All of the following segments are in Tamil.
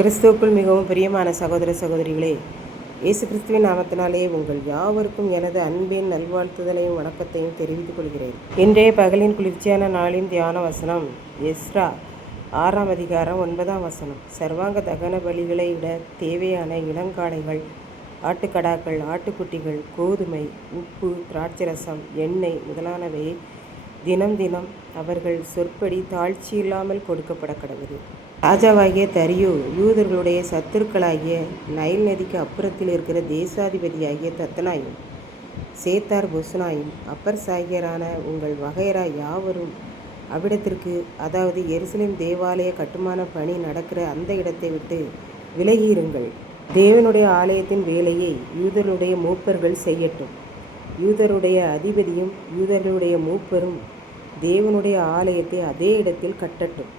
கிறிஸ்துவுக்குள் மிகவும் பிரியமான சகோதர சகோதரிகளே, இயேசு கிறிஸ்துவின் நாமத்தினாலே உங்கள் யாவருக்கும் எனது அன்பின் நல்வாழ்த்துதலையும் வணக்கத்தையும் தெரிவித்துக் கொள்கிறேன். இன்றைய பகலின் குளிர்ச்சியான நாளின் தியான வசனம் எஸ்ரா 6ஆம் அதிகாரம் 9ஆம் வசனம். சர்வாங்க தகன பலிகளை விட தேவையான இளங்காளைகள், ஆட்டுக்கடாக்கள், ஆட்டுக்குட்டிகள், கோதுமை, உப்பு, திராட்சரசம், எண்ணெய் முதலானவை தினம் தினம் அவர்கள் சொற்படி தாழ்ச்சி இல்லாமல் கொடுக்கப்பட கடவுது. ராஜாவாகிய தரியு யூதர்களுடைய சத்துருக்களாகிய நைல் நதிக்கு அப்புறத்தில் இருக்கிற தேசாதிபதியாகிய தத்தனாயும் சேத்தார் பொசுனாயும் அப்பர் சாகியரான உங்கள் வகையரா யாவரும் அவ்விடத்திற்கு, அதாவது எருசலேம் தேவாலய கட்டுமான பணி நடக்கிற அந்த இடத்தை விட்டு விலகியிருங்கள். தேவனுடைய ஆலயத்தின் வேலையை யூதருடைய மூப்பர்கள் செய்யட்டும். யூதருடைய அதிபதியும் யூதர்களுடைய மூப்பரும் தேவனுடைய ஆலயத்தை அதே இடத்தில் கட்டட்டும்.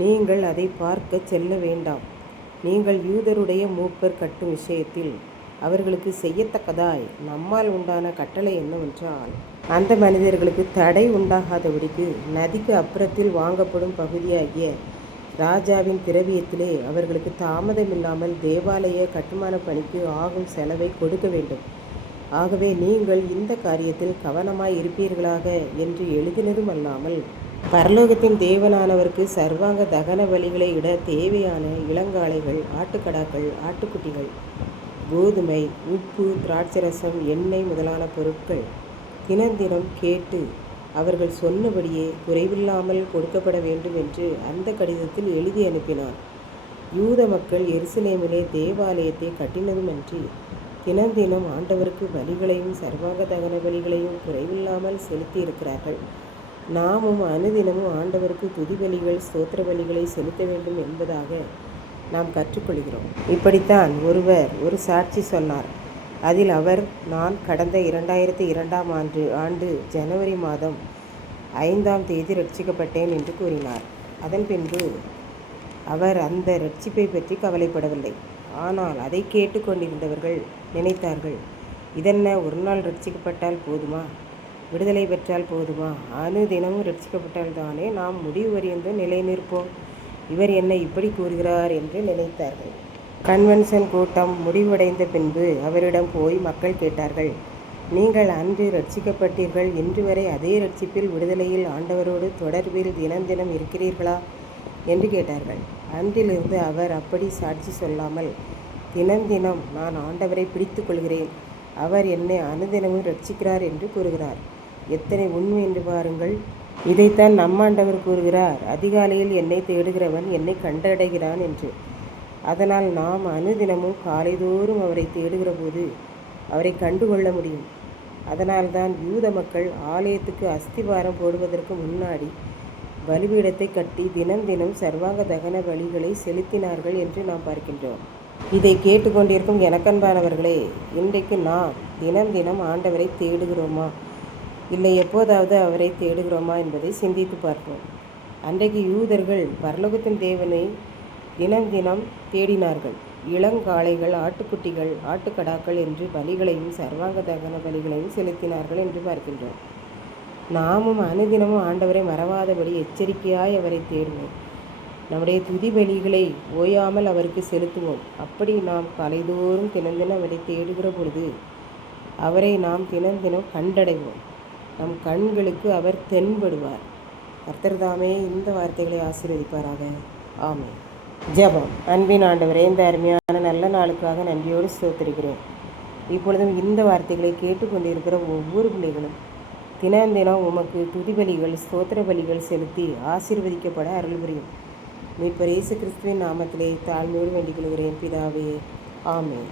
நீங்கள் அதை பார்க்க செல்ல வேண்டாம். நீங்கள் யூதருடைய மூப்பர் கட்டும் விஷயத்தில் அவர்களுக்கு செய்யத்தக்கதாய் நம்மால் உண்டான கட்டளை என்னவென்றால், அந்த மனிதர்களுக்கு தடை உண்டாகாதபடிக்கு நதிக்கு அப்புறத்தில் வாங்கப்படும் பகுதியாகிய ராஜாவின் திரவியத்திலே அவர்களுக்கு தாமதமில்லாமல் தேவாலய கட்டுமான பணிக்கு ஆகும் செலவை கொடுக்க வேண்டும். ஆகவே நீங்கள் இந்த காரியத்தில் கவனமாய் இருப்பீர்களாக என்று எழுதினதும் அல்லாமல், பரலோகத்தின் தேவனானவருக்கு சர்வாங்க தகன பலிகளை இட தேவையான இளங்காளைகள், ஆட்டுக்கடாக்கள், ஆட்டுக்குட்டிகள், கோதுமை, உப்பு, திராட்சரசம், எண்ணெய் முதலான பொருட்கள் தினம் கேட்டு அவர்கள் சொன்னபடியே குறைவில்லாமல் கொடுக்கப்பட வேண்டும் என்று அந்த கடிதத்தில் எழுதி அனுப்பினார். யூத மக்கள் எருசலேமிலே தேவாலயத்தை கட்டினதுமன்றி தினம் ஆண்டவருக்கு பலிகளையும் சர்வாங்க தகன பலிகளையும் குறைவில்லாமல் செலுத்தி இருக்கிறார்கள். நாமும் அனுதினமும் ஆண்டவருக்கு துதி பலிகள், ஸ்தோத்திர பலிகளை செலுத்த வேண்டும் என்பதாக நாம் கற்றுக்கொள்கிறோம். இப்படித்தான் ஒருவர் ஒரு சாட்சி சொன்னார். அதில் அவர், நான் கடந்த 2002ஆம் ஆண்டு ஜனவரி மாதம் 5ஆம் தேதி ரட்சிக்கப்பட்டேன் என்று கூறினார். அதன் பின்பு அவர் அந்த ரட்சிப்பை பற்றி கவலைப்படவில்லை. ஆனால் அதை கேட்டு கொண்டிருந்தவர்கள் நினைத்தார்கள், இதென்ன, ஒரு நாள் ரட்சிக்கப்பட்டால் போதுமா, விடுதலை பெற்றால் போதுமா, தினமும் ரட்சிக்கப்பட்டால் தானே நாம் முடிவு வரைந்தும் நிலை நிற்போம், இவர் என்ன இப்படி கூறுகிறார் என்று நினைத்தார்கள். கன்வென்ஷன் கூட்டம் முடிவடைந்த பின்பு அவரிடம் போய் மக்கள் கேட்டார்கள், நீங்கள் அன்று ரட்சிக்கப்பட்டீர்கள், இன்று வரை அதே ரட்சிப்பில் விடுதலையில் ஆண்டவரோடு தொடர்பில் தினம் இருக்கிறீர்களா என்று கேட்டார்கள். அன்றிலிருந்து அவர் அப்படி சாட்சி சொல்லாமல் தினம் நான் ஆண்டவரை பிடித்து கொள்கிறேன், அவர் என்னை அனுதினமும் ரட்சிக்கிறார் என்று கூறுகிறார். எத்தனை உண்மை என்று பாருங்கள். இதைத்தான் நம் ஆண்டவர் கூறுகிறார், அதிகாலையில் என்னை தேடுகிறவன் என்னை கண்டடைகிறான் என்று. அதனால் நாம் அனுதினமும் காலைதோறும் அவரை தேடுகிற போது அவரை கண்டுகொள்ள முடியும். அதனால்தான் யூத மக்கள் ஆலயத்துக்கு அஸ்திவாரம் போடுவதற்கு முன்னாடி பலிபீடத்தை கட்டி தினம் சர்வாங்க தகன பலிகளை செலுத்தினார்கள் என்று நாம் பார்க்கின்றோம். இதை கேட்டுக்கொண்டிருக்கும் எனக்கன்பானவர்களே, இன்றைக்கு நாம் தினம் ஆண்டவரை தேடுகிறோமா, இல்லை எப்போதாவது அவரை தேடுகிறோமா என்பதை சிந்தித்து பார்ப்போம். அன்றைக்கு யூதர்கள் பரலோகத்தின் தேவனை தினம் தேடினார்கள். இளங்காளைகள், ஆட்டுக்குட்டிகள், ஆட்டுக்கடாக்கள் என்று பலிகளையும் சர்வாங்க தகன பலிகளையும் செலுத்தினார்கள் என்று பார்க்கின்றோம். நாமும் அனுதினமும் ஆண்டவரை மறவாதபடி எச்சரிக்கையாய் அவரை தேடுவோம். நம்முடைய துதி பலிகளை ஓயாமல் அவருக்கு செலுத்துவோம். அப்படி நாம் காலைதோறும் தினம் அவரை தேடுகிற பொழுது அவரை நாம் தினம் கண்டடைவோம். நம் கண்களுக்கு அவர் தென்படுவார். கர்த்தர் தாமே இந்த வார்த்தைகளை ஆசீர்வதிப்பாராக. ஆமென். ஜெபம். அன்பின் ஆண்டவரே, இந்த அருமையான நல்ல நாளுக்காக நன்றியோடு ஸ்தோத்திரிக்கிறேன். இப்பொழுதும் இந்த வார்த்தைகளை கேட்டுக்கொண்டிருக்கிற ஒவ்வொரு பிள்ளைகளும் தினம் உமக்கு துதி பலிகள், ஸ்தோத்திர பலிகள் செலுத்தி ஆசீர்வதிக்கப்பட அருள் புரியும். மீட்பர் இயேசு கிறிஸ்துவின் நாமத்திலே தாழ்மையோடு வேண்டிக் கொள்கிறேன் பிதாவே. ஆமென்.